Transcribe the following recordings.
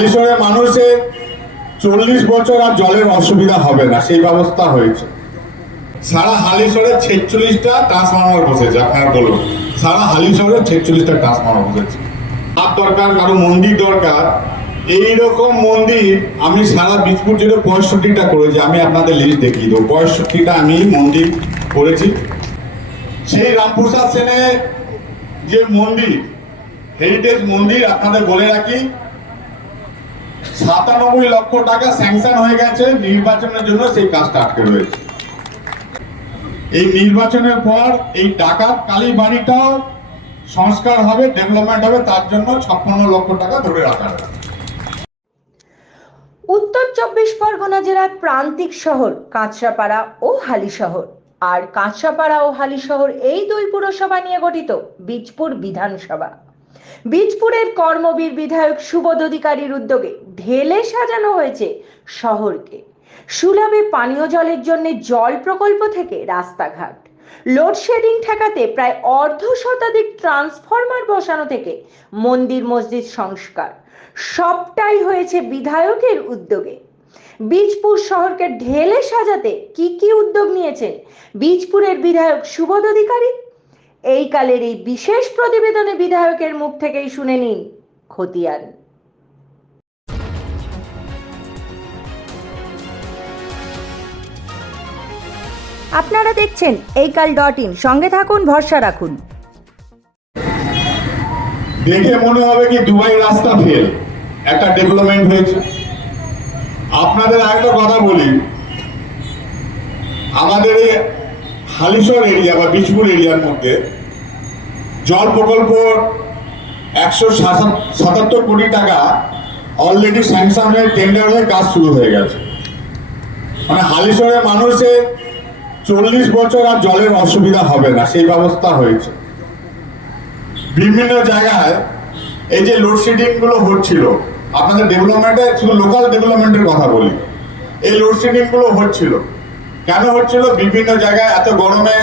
হালিশহরের মানুষের 40 বছর আর জলের অসুবিধা হবে না, সেই ব্যবস্থা হয়েছে। সারা হালিশহরে 46টা ট্রান্সফরমার বসেছে। আপনারা বলুন, সারা হালিশহরে 46টা ট্রান্সফরমার বসেছে। আর দরকার, কারো মন্দির দরকার, এইরকম মন্দির আমি সারা বীজপুর জুড়ে 65টা করেছি। আমি আপনাদের লিস্ট দেখিয়ে দেবো, 65টা আমি মন্দির করেছি। সেই রামপ্রসাদ সেনের যে মন্দির, হেরিটেজ মন্দির, আপনাদের বলে রাখি 97 লক্ষ টাকা স্যাংশন হয়ে গেছে নির্বাচনের জন্য, সেই কাজটা আটকে রয়েছে। এই নির্বাচনের পর এই ডাকাত কালী বাড়িটাও সংস্কার হবে, ডেভেলপমেন্ট হবে, তার জন্য 56 লক্ষ টাকা ধরে রাখা হবে। উত্তর 24 পরগনা জেলার প্রান্তিক শহর কাঁচরাপাড়া ও হালিশহর, আর কাঁচরাপাড়া ও হালিশহর এই দুই পুরসভা নিয়ে গঠিত বীজপুর বিধানসভা। বীজপুরের কর্মবীর বিধায়ক সুবোধ অধিকারীর উদ্যোগে ঢেলে সাজানো হয়েছে শহরকে। সুলভে পানীয় জলের জন্য জল প্রকল্প থেকে রাস্তাঘাট, লোডশেডিং ঠেকাতে প্রায় অর্ধশতাধিক ট্রান্সফরমার বসানো থেকে মন্দির মসজিদ সংস্কার, সবটাই হয়েছে বিধায়কের উদ্যোগে। বীজপুর শহরকে ঢেলে সাজাতে কি উদ্যোগ নিয়েছেন বীজপুরের বিধায়ক সুবোধ অধিকারী? এই কালের এই বিশেষ প্রতিবেদনে বিধায়কের মুখ থেকেই শুনে নিন খতিয়ান। আপনারা দেখছেন এইকাল.in, সঙ্গে থাকুন, ভরসা রাখুন। দেখে মনে হবে কি দুবাই রাস্তা ফেল, একটা ডেভেলপমেন্ট হয়েছে। আপনাদের আরেকটা কথা বলি, আমাদের এই হালিশহর এরিয়া বা বীজপুর এরিয়ার মধ্যে জল প্রকল্প 177 কোটি টাকা অলরেডি স্যাংশন হয়ে টেন্ডার হয়ে কাজ শুরু হয়ে গেছে। মানে হালিশহরের মানুষের 40 বছর আর জলের অসুবিধা হবে না, সেই ব্যবস্থা হয়েছে। বিভিন্ন জায়গায় এই যে লোডশেডিং গুলো হচ্ছিল, আপনাদের ডেভেলপমেন্টে শুধু লোকাল ডেভেলপমেন্টের কথা বলি, এই লোডশেডিং গুলো হচ্ছিল কেন হচ্ছিল? বিভিন্ন জায়গায় এত গরমে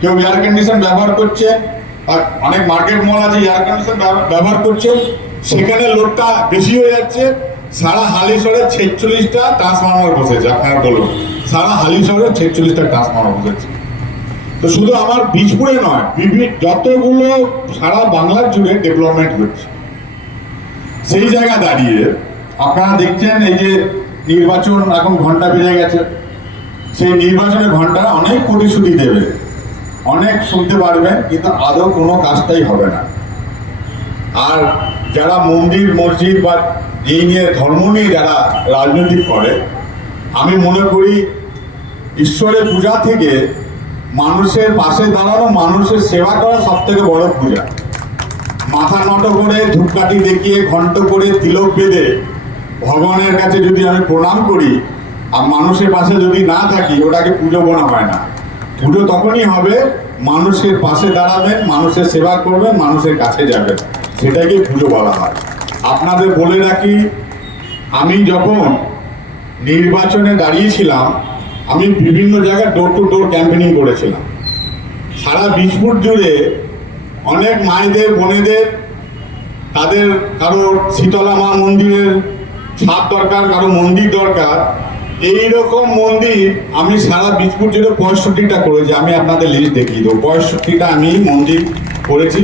কেউ এয়ার কন্ডিশন ব্যবহার করছে, আর অনেক মার্কেট মল আছে এয়ার কন্ডিশন ব্যবহার করছে, সেখানে লোডটা বেশি হয়ে যাচ্ছে। সারা হালিশহরে 46টা ট্রান্সফরমার বসেছে। আপনারা বলুন, সারা হালিশহরে 46টা ট্রান্সফরমার বসেছে। তো শুধু আমার বীজপুরে নয়, যতগুলো সারা বাংলার জুড়ে ডেভেলপমেন্ট হচ্ছে, সেই জায়গা দাঁড়িয়ে আপনারা দেখছেন এই যে নির্বাচন এখন ঘন্টা বেজে গেছে, সেই নির্বাচনের ঘন্টা অনেক প্রতিশ্রুতি দেবে, অনেক শুনতে পারবেন, কিন্তু আদৌ কোনো কাজটাই হবে না। আর যারা মন্দির মসজিদ বা এই নিয়ে ধর্ম নিয়ে যারা রাজনীতি করে, আমি মনে করি ঈশ্বরের পূজা থেকে মানুষের পাশে দাঁড়ানো, মানুষের সেবা করা সব থেকে বড় পূজা। মাথা নত করে, ধূপকাঠি দেখিয়ে, ঘন্ট করে, তিলক বেঁধে ভগবানের কাছে যদি আমি প্রণাম করি আর মানুষের পাশে যদি না থাকি, ওটাকে পুজো বলা হয় না। পুজো তখনই হবে মানুষের পাশে দাঁড়াবেন, মানুষের সেবা করবেন, মানুষের কাছে যাবেন, সেটাকে পুজো বলা হয়। আপনাদের বলে রাখি, আমি যখন নির্বাচনে দাঁড়িয়েছিলাম, আমি বিভিন্ন জায়গায় ডোর টু ডোর ক্যাম্পেনিং করেছিলাম। সারা বীজপুর জুড়ে অনেক মায়েদের, বোনেদের, তাদের কারোর শীতলা মা মন্দিরের ছাদ দরকার, কারো মন্দির দরকার, এই রকম মন্দির আমি সারা বীজপুর জুড়ে 65টা করেছি। আমি আপনাদের লিস্ট দেখিয়ে দেবো, 65টা আমি মন্দির করেছি।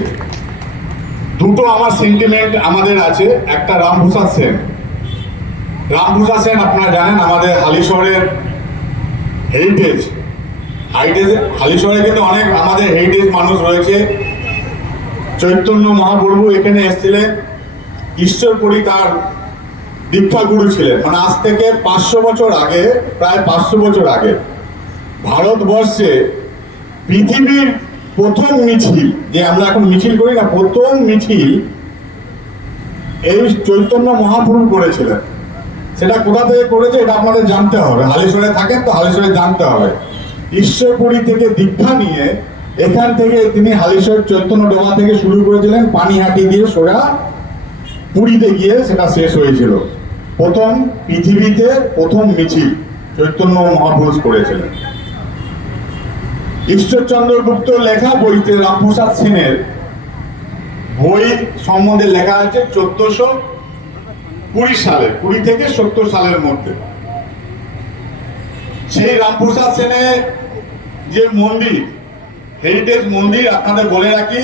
দুটো আমার সেন্টিমেন্ট আমাদের আছে, একটা রামপ্রসাদ সেন। রামপ্রসাদ সেন আপনারা জানেন আমাদের হালিশহরের হেরিটেজ। হালিশহরে কিন্তু অনেক আমাদের হেরিটেজ মানুষ রয়েছে। চৈতন্য মহাপ্রভু এখানে এসেছিলেন, ঈশ্বরপুরী তার দীক্ষাগুরু ছিলেন। মানে আজ থেকে 500 বছর আগে, প্রায় 500 বছর আগে ভারতবর্ষে পৃথিবীর প্রথম মিছিল, যে আমরা এখন মিছিল করি না, প্রথম মিছিল এই চৈতন্য মহাপ্রভু করেছিলেন। সেটা কোথা থেকে করেছে এটা আপনাদের জানতে হবে। হালিশহরে থাকেন তো হালিশহরে জানতে হবে। ঈশ্বরপুরী থেকে দীক্ষা নিয়ে এখান থেকে তিনি হালিশহর চৈতন্য ডোবা থেকে শুরু করেছিলেন, পানিহাটি দিয়ে সোজা পুরীতে গিয়ে সেটা শেষ হয়েছিল। প্রথম পৃথিবীতে প্রথম মিছিল চৈতন্য মহাপুরুষ করেছিলেন। ঈশ্বরচন্দ্র গুপ্ত লেখা বইতে রামপ্রসাদ সেনের বই সম্বন্ধে লেখা আছে 1400 20 থেকে 70 সালের মধ্যে সেই রামপ্রসাদ সেনের যে মন্দির, হেরিটেজ মন্দির, আপনাদের বলে রাখি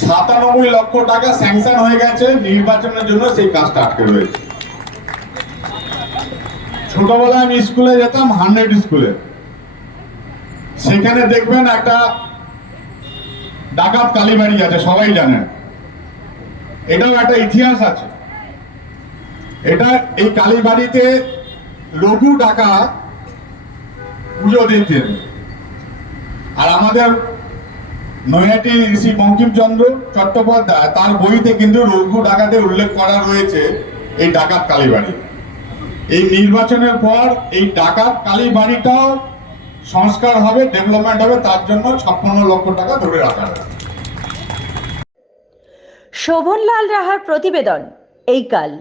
97 লক্ষ টাকা স্যাংশন হয়ে গেছে, নির্বাচনের জন্য সেই কাজটা আটকে রয়েছে। ছোটবেলায় আমি স্কুলে যেতাম, 100 স্কুলে, সেখানে দেখবেন একটা ডাকাত কালীবাড়ি আছে, সবাই জানেন। এটাও একটা ইতিহাস আছে। এটা এই কালীবাড়িতে লঘু টাকা পুজো দিতেন। আর আমাদের নৈহাটি ঋষি বঙ্কিমচন্দ্র চট্টোপাধ্যায় তার বইতে কিন্তু লঘু ডাকাতের উল্লেখ করা রয়েছে এই ডাকাত কালীবাড়ি। এই নির্বাচনের পর এই ডাকাত কালীবাড়িটাও সংস্কার হবে, ডেভেলপমেন্ট হবে, তার জন্য 56 লক্ষ টাকা ধরে রাখা হবে। শোভনলাল রাহার প্রতিবেদন এই কাল।